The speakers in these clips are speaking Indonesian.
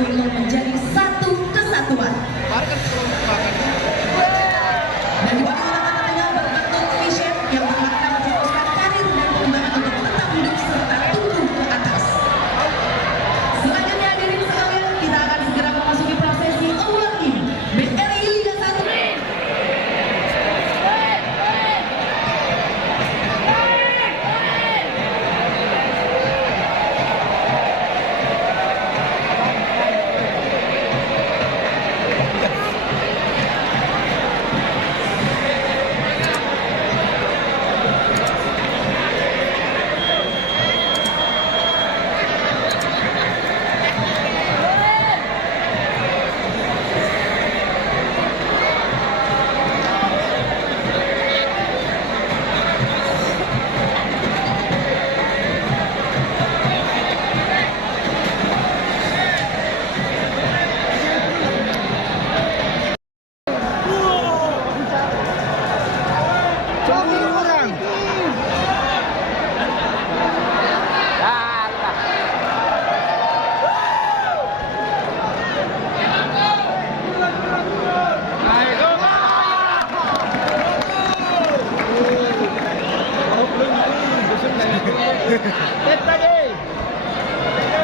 untuk menjadi satu kesatuan. Dan di bawah utama tentunya berbentuk vision yang bermakna menfokuskan karir dan pengembangan untuk tetap hidup serta tumbuh ke atas. Selanjutnya hadirin sekalian, kita akan segera memasuki prosesi awarding BRI Liga 1.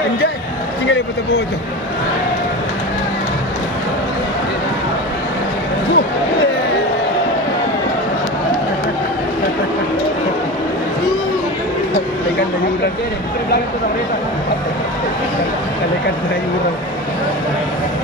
Enggak, tinggal dia foto-foto. Kalikan dari urang. Kalikan dari urang.